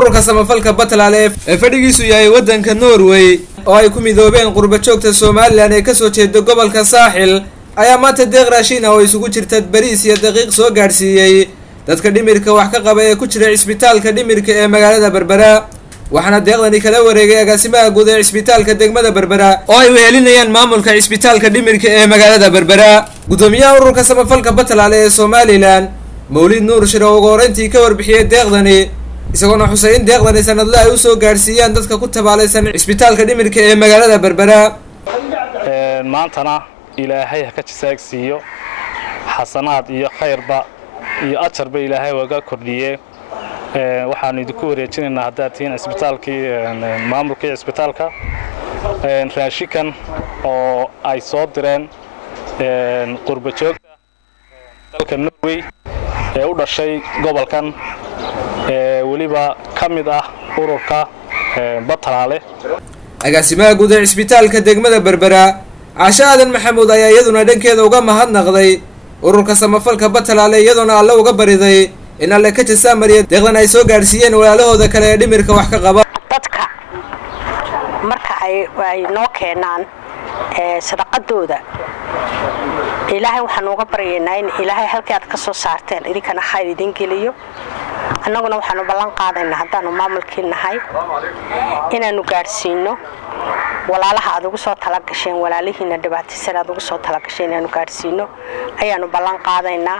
ururka samafalka Batalaale ee fadhigiisu yahay wadanka Norway oo ay ku midoobeen qurba joogta Soomaaliland ee ka soo jeeda gobolka Saaxil ayaa maanta deeq raashin oo isugu jirta bariis iyo daqiiq soo gaarsiiyay dadka dhimirka wax ka qaba ee ku jira isbitaalka dhimirka ee magaalada Berbera waxaana deeqdani kala wareegay agaasimaha guud ee isbitaalka degmada Berbera oo ay wehelinayaan maamulka isbitaalka dhimirka ee magaalada Berbera gudoomiyaha ururka samafalka Batalaale ee Soomaaliland Mawlid Nuur Shiro oo horantii ka warbixiyay deeqdani isagoo Xuseen deeqdani sanadle ay u soo gaarsiiyaan dadka ku tabaalaysan isbitaalka dhimirka ee magaalada Berbera maantana ilaahay ha ka jisaagsiyo xasanaad iyo khayrba iyo ajarba ilaahay waga kordhiyay waxaan idinku wareejinaynaa hadaatiin isbitaalkii maamulka isbitaalka raashikan oo ay soo direen qurba joogta dalka Norway ee u dhashay gobolkan waliba kamid ah ururka Batalaale agaasimaha guud ee isbitaalka degmada Berbera Caasha Aadan Maxamuud ayaa iyaduna dhankeeda uga mahadnaqday ururka samafalka Batalaale iyaduna alla uga bariday in alle ka tisaamariyo deeqdan ay soo gaarsiiyeen walaalahooda kale ee dhimirka wax ka qaba dadka marka ay noo keenaan sadaqadooda ilaahay waxaan uga baryaynaa in ilaahay halkii aad ka soo saarteen idinkana khayr idin geliyo annaguna waxaan u ballan qaadaynaa haddaanu maamulkii nahay inaanu gaarsiino walaalaha aad ugu soo talagasheen walaalihiina dhibaataysan aad ugu soo talagasheen inaanu gaarsiino ayaanu ballan qaadaynaa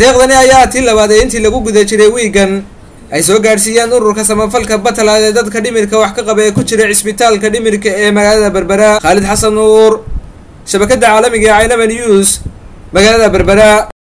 deeqdani ayaa tii labaad ee intii lagu guda jiray wiigan ay soo gaarsiiyaan ururka samafalka Batalaale ee dadka dhimirka wax ka qaba ee ku jira isbitaalka dhimirka ee magaalada Berbera Khalid Xasan Nuur shabakada caalamiga ee Aynaba News magaalada Berbera.